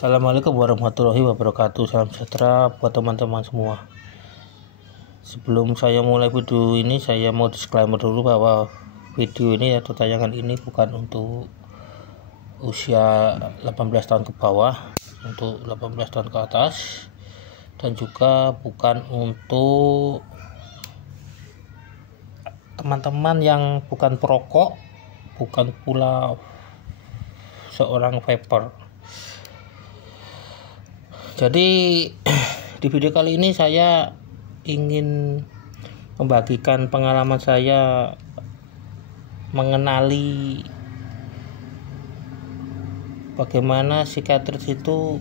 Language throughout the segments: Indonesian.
Assalamualaikum warahmatullahi wabarakatuh. Salam sejahtera buat teman-teman semua. Sebelum saya mulai video ini, saya mau disclaimer dulu bahwa video ini atau tayangan ini bukan untuk usia 18 tahun ke bawah, untuk 18 tahun ke atas, dan juga bukan untuk teman-teman yang bukan perokok, bukan pula seorang vapor. Jadi di video kali ini saya ingin membagikan pengalaman saya mengenali bagaimana psikiatris itu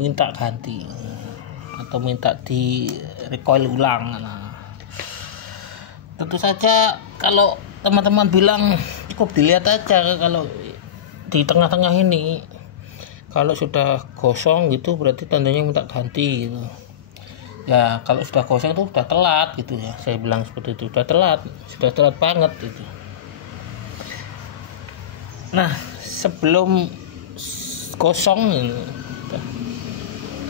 minta ganti atau minta di recoil ulang. Nah, tentu saja kalau teman-teman bilang cukup dilihat aja, kalau di tengah-tengah ini kalau sudah gosong gitu berarti tandanya minta ganti gitu. Ya kalau sudah gosong itu sudah telat gitu ya, saya bilang seperti itu, sudah telat banget gitu. Nah sebelum gosong ini,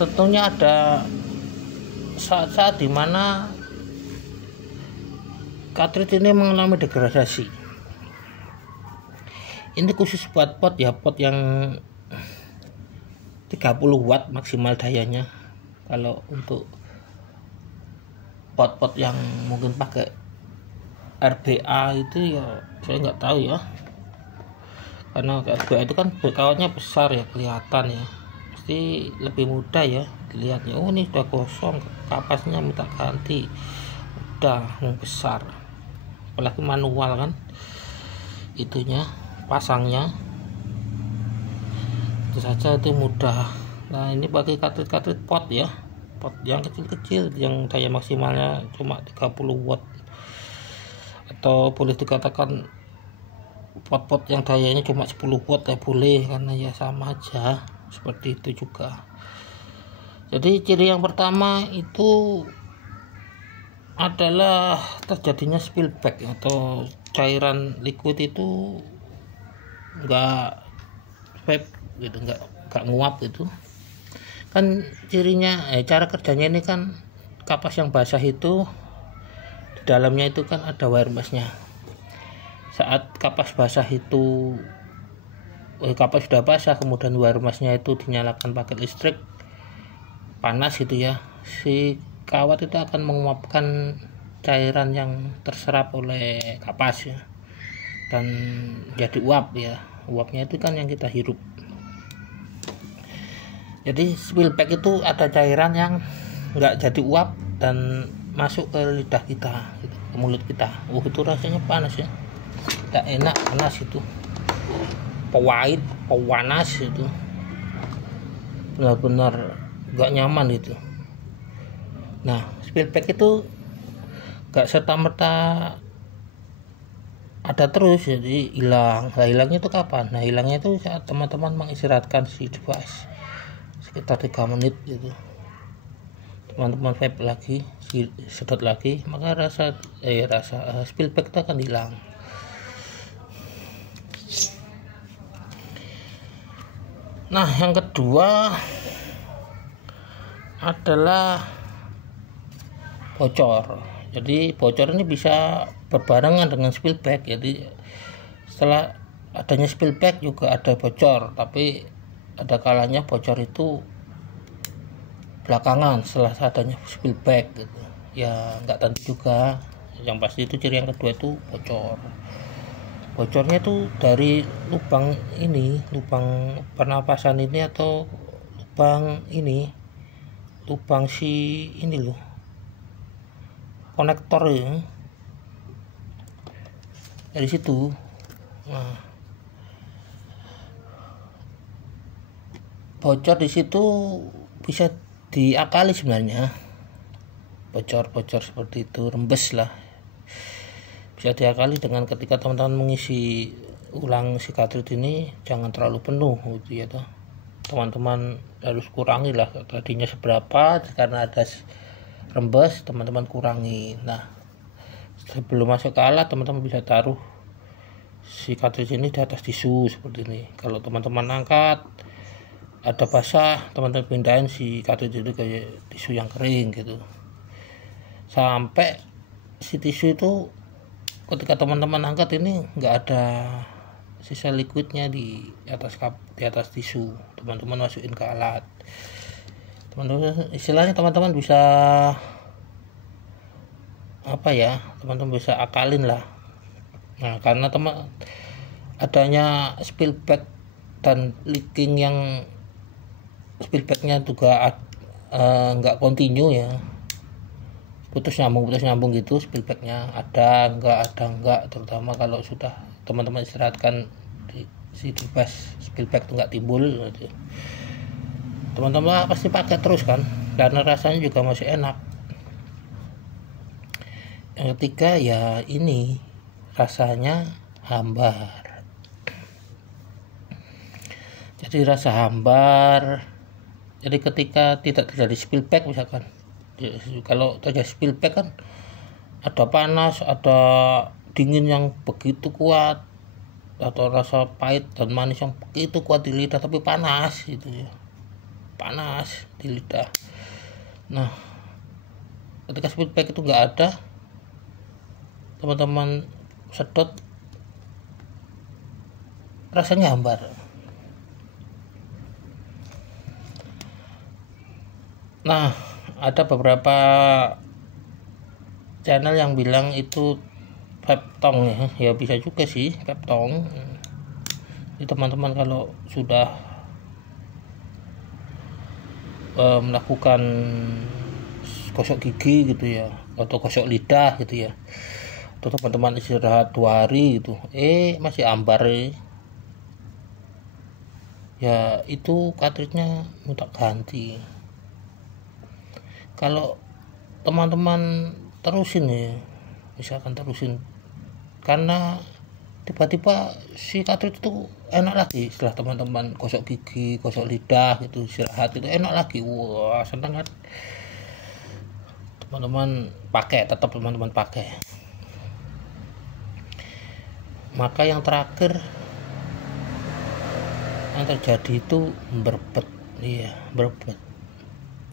tentunya ada saat-saat dimana cartridge ini mengalami degradasi. Ini khusus buat pot ya, pot yang 30 watt maksimal dayanya. Kalau untuk pot-pot yang mungkin pakai RBA itu ya saya nggak tahu ya, karena RBA itu kan kawatnya besar ya, kelihatan ya, pasti lebih mudah ya dilihatnya. Oh ini sudah kosong, kapasnya minta ganti, udah besar, apalagi manual kan itunya, pasangnya itu saja itu mudah. Nah ini pakai cartridge pot ya, pot yang kecil-kecil yang daya maksimalnya cuma 30 watt, atau boleh dikatakan pot-pot yang dayanya cuma 10 watt ya boleh, karena ya sama aja seperti itu juga. Jadi ciri yang pertama itu adalah terjadinya spillback atau cairan liquid itu enggak vape gitu, enggak nguap gitu kan cirinya. Cara kerjanya ini kan kapas yang basah itu di dalamnya itu kan ada wire meshnya. Saat kapas basah itu kapas sudah basah, kemudian wire meshnya itu dinyalakan pakai listrik panas gitu ya, si kawat itu akan menguapkan cairan yang terserap oleh kapas ya, dan jadi uap ya. Uapnya itu kan yang kita hirup. Jadi spillback itu ada cairan yang nggak jadi uap dan masuk ke lidah kita gitu, ke mulut kita. Itu rasanya panas ya, nggak enak, panas itu, pahit, panas itu, benar-benar nggak nyaman itu. Nah spillback itu nggak serta-merta ada terus jadi hilang. Nah hilangnya itu kapan? Nah hilangnya itu saat teman-teman mengistirahatkan si device sekitar 3 menit gitu, teman-teman vape lagi, sedot lagi, maka rasa spillback itu akan hilang. Nah yang kedua adalah bocor. Jadi bocor ini bisa berbarengan dengan spillback. Jadi setelah adanya spillback juga ada bocor, tapi ada kalanya bocor itu belakangan setelah adanya spillback gitu ya, nggak tentu juga. Yang pasti itu ciri yang kedua itu bocornya itu dari lubang ini, lubang pernapasan ini, atau lubang si ini loh, konektor ini dari situ. Nah bocor di situ bisa diakali sebenarnya. Bocor seperti itu, rembes lah, bisa diakali dengan ketika teman-teman mengisi ulang si cartridge ini jangan terlalu penuh gitu ya toh. Teman-teman harus kurangi lah, tadinya seberapa, karena ada rembes teman-teman kurangi. Nah sebelum masuk ke alat teman-teman bisa taruh si cartridge ini di atas tisu seperti ini. Kalau teman-teman angkat ada basah, teman-teman pindahin si cartridge itu ke tisu yang kering gitu, sampai si tisu itu ketika teman-teman angkat ini nggak ada sisa liquidnya di atas tisu. Teman-teman masukin ke alat, teman-teman istilahnya teman-teman bisa teman-teman bisa akalin lah. Nah, karena adanya spill back dan leaking yang spill backnya juga nggak kontinu ya, putus nyambung gitu, spill backnya ada enggak, terutama kalau sudah teman-teman istirahatkan si device, spill back itu nggak timbul gitu. Teman-teman pasti pakai terus kan, karena rasanya juga masih enak. Yang ketiga ya ini rasanya hambar. Jadi rasa hambar. Jadi ketika tidak terjadi spill back misalkan, kalau terjadi spill back kan ada panas, ada dingin yang begitu kuat, atau rasa pahit dan manis yang begitu kuat di lidah, tapi panas gitu ya, panas di lidah. Nah, ketika spill back itu nggak ada, teman-teman sedot rasanya hambar. Nah, ada beberapa channel yang bilang itu vape tong ya bisa juga sih vape tong. Jadi teman-teman kalau sudah melakukan gosok gigi gitu ya, atau gosok lidah gitu ya, atau teman-teman istirahat 2 hari gitu, masih hambar ya, itu cartridge-nya minta ganti. Kalau teman-teman terusin ya, misalkan terusin, karena tiba-tiba si cartridge itu enak lagi setelah teman-teman gosok gigi, gosok lidah gitu, istirahat itu enak lagi, wah senang kan. Teman-teman pakai, tetap teman-teman pakai. Maka yang terakhir yang terjadi itu berbet.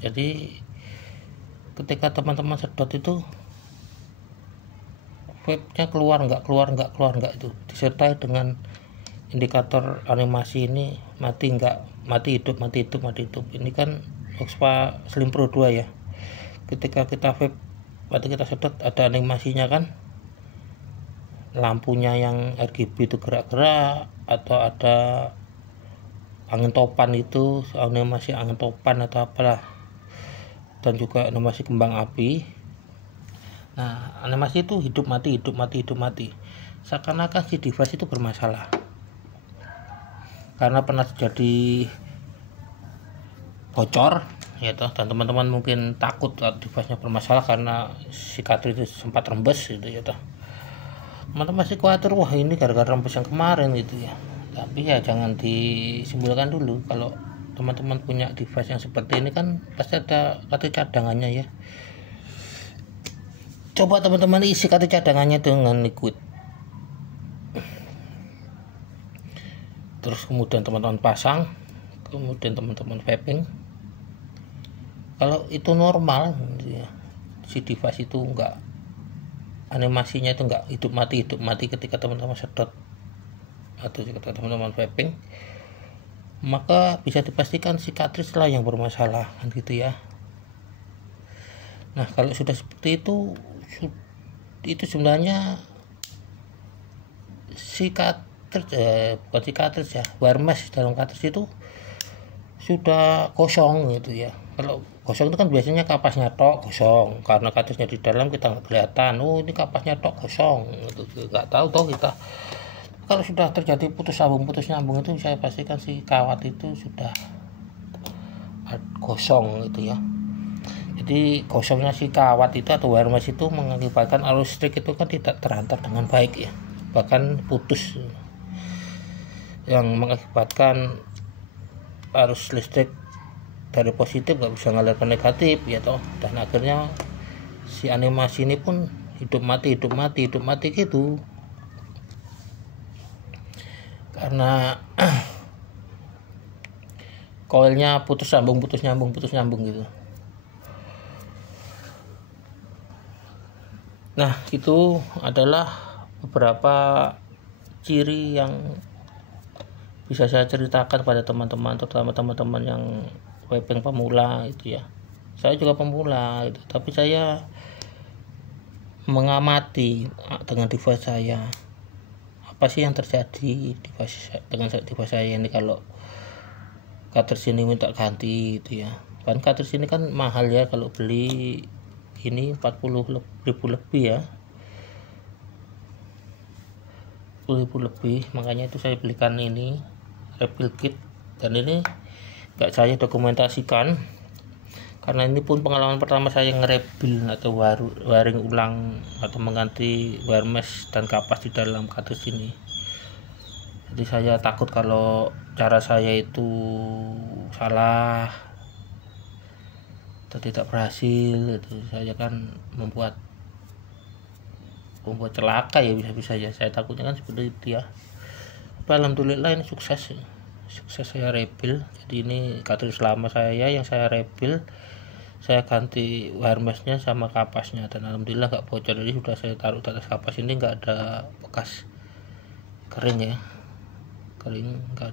Jadi ketika teman-teman sedot itu vape-nya keluar nggak itu disertai dengan indikator animasi ini, mati hidup. Ini kan Oxpa Slim Pro 2 ya. Ketika kita vape atau kita sedot ada animasinya kan, lampunya yang RGB itu gerak-gerak, atau ada angin topan, itu animasi angin topan atau apalah, dan juga animasi kembang api. Nah, animasi itu hidup mati. Seakan-akan si device itu bermasalah. Karena pernah terjadi bocor ya toh, dan teman-teman mungkin takut device-nya bermasalah karena si cartridge itu sempat rembes gitu ya toh. Teman-teman masih khawatir, wah ini gara-gara rembes yang kemarin gitu ya. Tapi ya jangan disimpulkan dulu. Kalau teman-teman punya device yang seperti ini kan pasti ada kartu cadangannya ya. Coba teman-teman isi kartu cadangannya dengan liquid, terus kemudian teman-teman pasang, kemudian teman-teman vaping. Kalau itu normal ya, si device itu enggak, animasinya itu enggak hidup mati ketika teman-teman sedot atau ketika teman-teman vaping, maka bisa dipastikan si cartridge lah yang bermasalah kan gitu ya. Nah, kalau sudah seperti itu sebenarnya si cartridge bukan si cartridge ya, wire mesh dalam cartridge itu sudah kosong gitu ya. Kalau kosong itu kan biasanya kapasnya tok kosong, karena cartridge-nya di dalam kita nggak kelihatan, ini kapasnya tok kosong gitu, nggak tahu toh kita. Kalau sudah terjadi putus nyambung itu saya pastikan si kawat itu sudah kosong gitu ya. Jadi kosongnya si kawat itu atau wire mesh itu mengakibatkan arus listrik itu kan tidak terhantar dengan baik ya, bahkan putus, yang mengakibatkan arus listrik dari positif nggak bisa ngalir ke negatif ya toh, dan akhirnya si animasi ini pun hidup mati gitu. karena koilnya putus nyambung gitu. Nah, itu adalah beberapa ciri yang bisa saya ceritakan pada teman-teman, terutama teman-teman yang vaping pemula itu ya. Saya juga pemula itu, tapi saya mengamati dengan device saya apa sih yang terjadi dengan device saya ini. Kalau cartridge ini minta ganti gitu ya, kan cartridge ini kan mahal ya, kalau beli ini 40.000 lebih ya, 10.000 lebih. Makanya itu saya belikan ini refill kit, dan ini nggak saya dokumentasikan karena ini pun pengalaman pertama saya ngerebil atau waring ulang atau mengganti wire mesh dan kapas di dalam cartridge ini. Jadi saya takut kalau cara saya itu salah atau tidak berhasil, itu saya kan membuat celaka ya, bisa ya, saya takutnya kan seperti itu ya. Tapi alhamdulillah ini sukses saya rebuild. Jadi ini cartridge lama saya yang saya rebuild, saya ganti wire meshnya sama kapasnya, dan alhamdulillah nggak bocor. Jadi sudah saya taruh di atas kapas ini, nggak ada bekas kering ya, nggak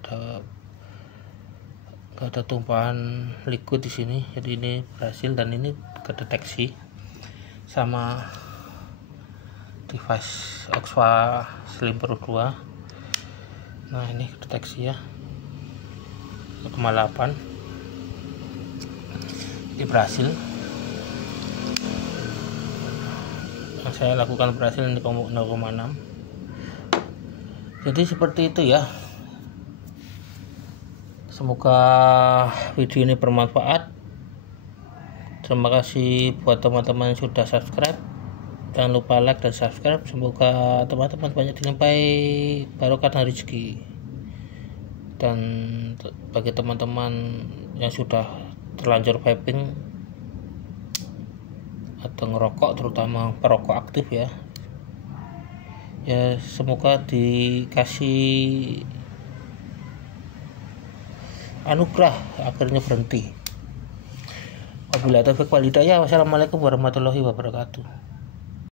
ada tumpahan liquid di sini. Jadi ini berhasil, dan ini kedeteksi sama device Oxfa Slim Pro 2. Nah, ini kedeteksi ya 1,8. Ini berhasil, yang saya lakukan berhasil, ini 0,6. Jadi seperti itu ya. Semoga video ini bermanfaat. Terima kasih buat teman-teman yang sudah subscribe. Jangan lupa like dan subscribe. Semoga teman-teman banyak dilimpahi barokah dan rezeki. Dan bagi teman-teman yang sudah terlanjur vaping atau ngerokok, terutama perokok aktif ya, semoga dikasih anugerah akhirnya berhenti. Wabillahi taufiq wal hidayah. Wassalamualaikum warahmatullahi wabarakatuh.